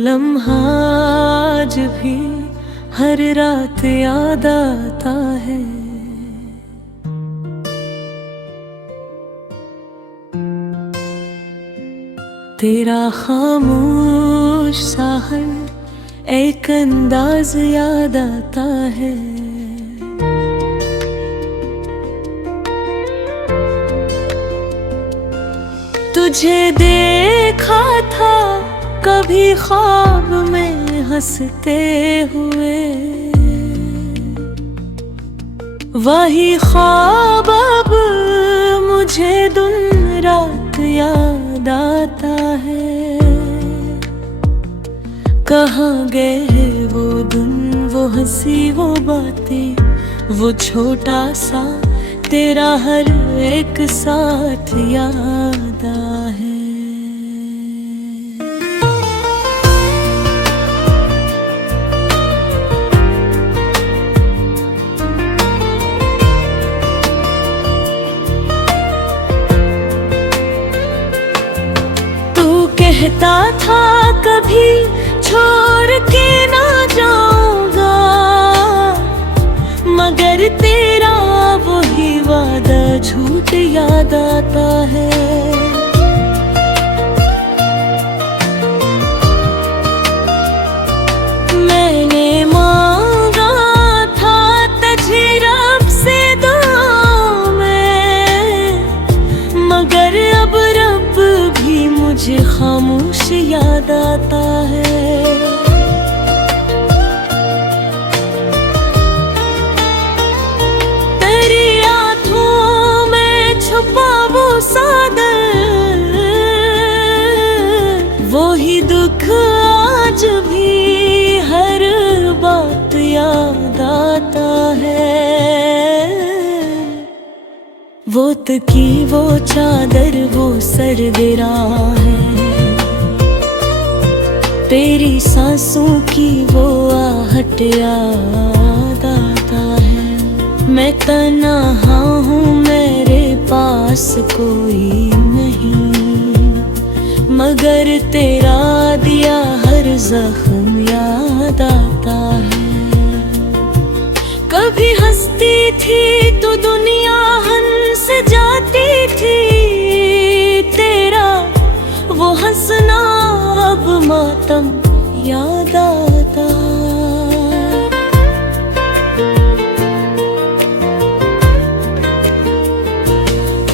लम्हा आज भी हर रात याद आता है। तेरा खामोश सा हर एक अंदाज याद आता है। तुझे देखा था कभी ख्वाब में हंसते हुए, वही ख्वाब अब मुझे दिन रात याद आता है। कहाँ गए वो दिन, वो हंसी, वो बातें, वो छोटा सा तेरा हर एक साथ याद है। तू कहता था कभी छोड़ के ना जाऊंगा, मगर तेरा वही वादा झूठ याद आता है। मैंने मांगा था तुझे रब से दुआ में, मगर अब रब भी मुझे खामोश याद आता है। वही दुख आज भी हर बात याद आता है। वो तकी, वो चादर, वो सरगरा है, तेरी सांसों की वो आहट याद आता है। मैं तन्हा हूँ, मेरे पास कोई नहीं, मगर तेरा दिया हर जख्म याद आता है। कभी हंसती थी तो दुनिया हंस जाती थी, तेरा वो हंसना अब मातम याद आता।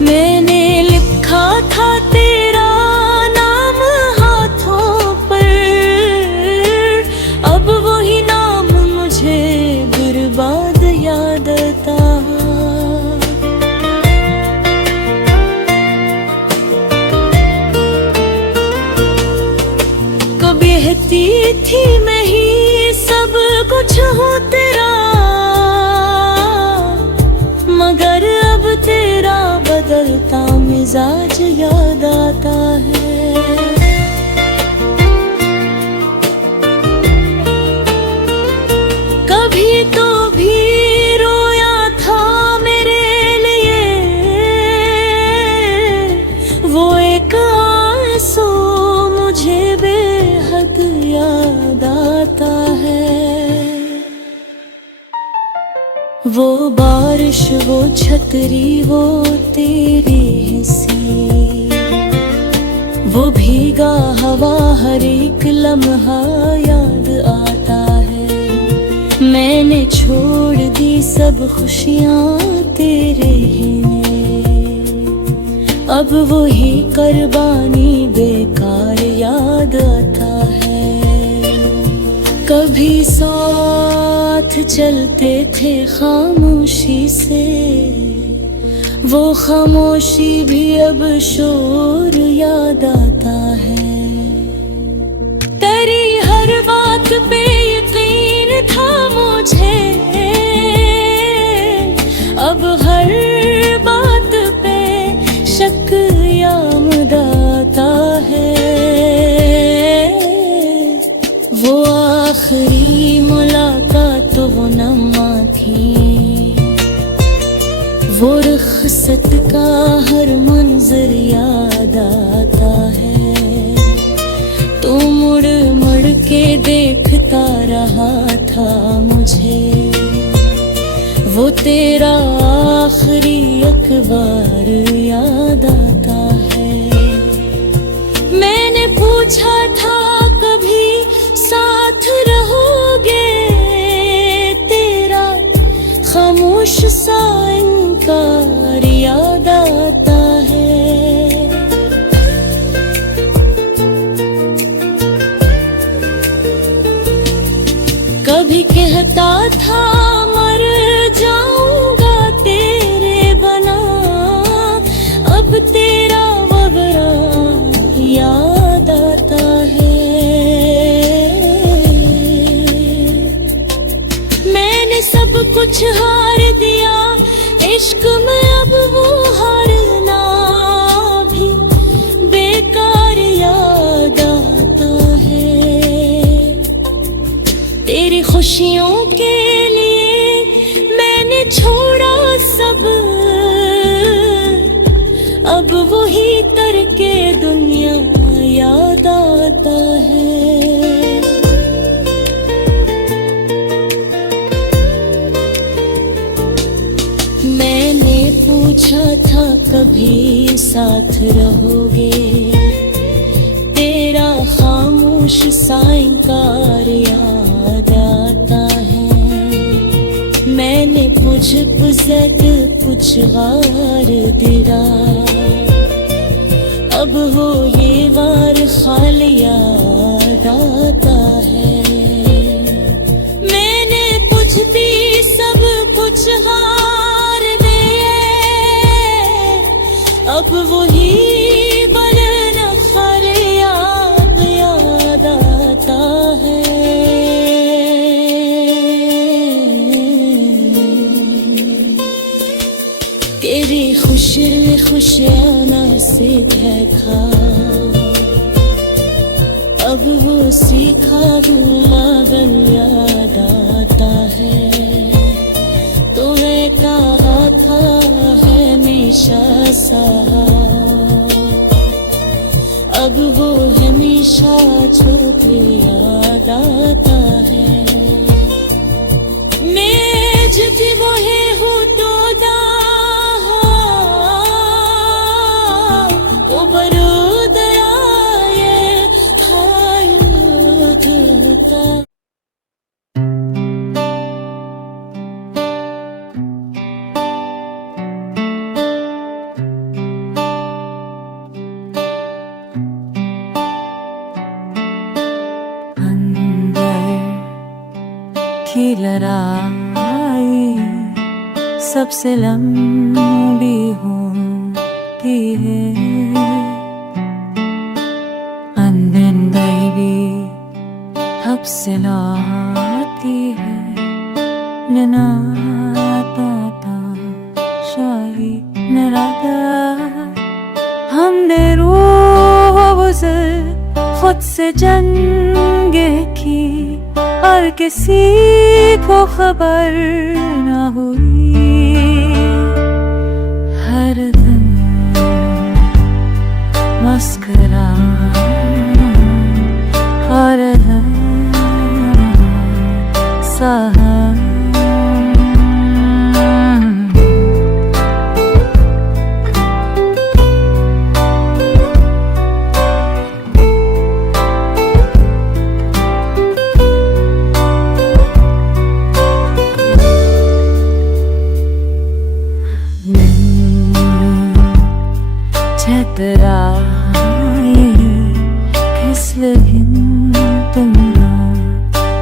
मैंने लिखा था तेरा नाम हाथों पर, अब वही नाम मुझे बर्बाद याद आता। कभी कहती थी मैं ही सब कुछ हूँ तेरा, मगर अब तेरा बदलता मिजाज याद आता है। कभी तो भी रोया था मेरे लिए, वो एक आंसू मुझे बेहद याद आता है। वो बारिश, वो छतरी, वो तेरी हंसी, वो भीगा हवा, हर एक लम्हा याद आता है। मैंने छोड़ दी सब खुशियाँ तेरे में, अब वही कुर्बानी बेकार याद आता है। कभी साथ चलते थे खामोशी से, वो खामोशी भी अब शोर याद आता है। तेरी हर बात पे यकीन था मुझे, अब हर बात पे शक याद आता है। वो आखिरी मुलाकात वो नमा थी, वो रुखसत का हर मंजर याद आता है। तू मुड़ मुड़ के देखता रहा था मुझे, वो तेरा आखिरी अखबार याद आता है। मैंने पूछा था कभी साथ रहोगे, तेरा खामोश सा इनकार याद आता है। कभी कहता था मर जाऊंगा तेरे बना, अब तेरा वबरा याद आता है। मैंने सब कुछ हार दिया इश्क में, अब वो हारना भी बेकार याद आता है। तेरी खुशियों के लिए मैंने छोड़ा सब, अब वही करके दुनिया याद आता है। मैंने पूछा था कभी साथ रहोगे, तेरा खामोश सा इनकार याद आता है। मैंने पुछ पुजत पुछवार दिरा, अब वो ये वार खाल याद आता है। मैंने पुछती सब कुछ हार दिए, अब वही बलन खर याद आता है। तेरी खुशियाना से देखा, अब वो सीखा गुलाबन याद आता है। तुम्हें कहा था हमेशा सा, अब वो हमेशा जो भी याद आता है। मैं जति वही हूँ तो की लड़ाई सबसे लंबी होती है, अंदर भी हब से लाती है। ननाता शाही नराता हमने रूह गुज़र खुद से जंगे की, और किसी को खबर ना हुई। हर दिन मुस्कुरा हर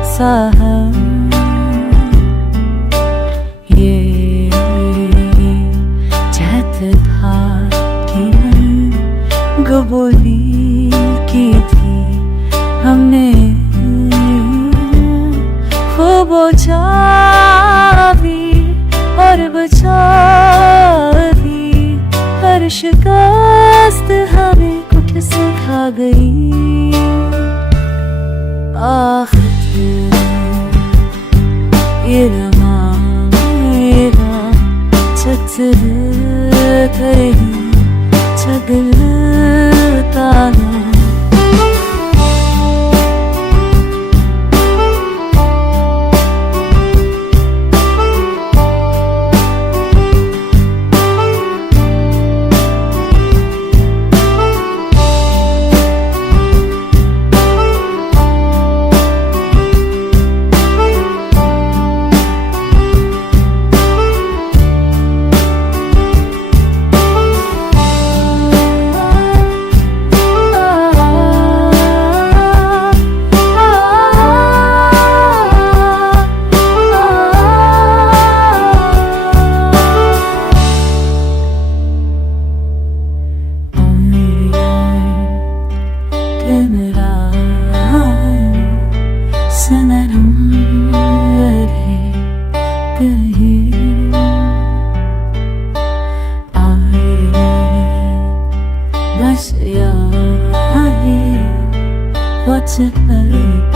सहा ये चाहत था कि कबूली की थी हमने, खूब बचा भी और बचा भी। हर शिकस्त हमें कुछ सिखा गई। चगलता है that already here. बस यार what's it like?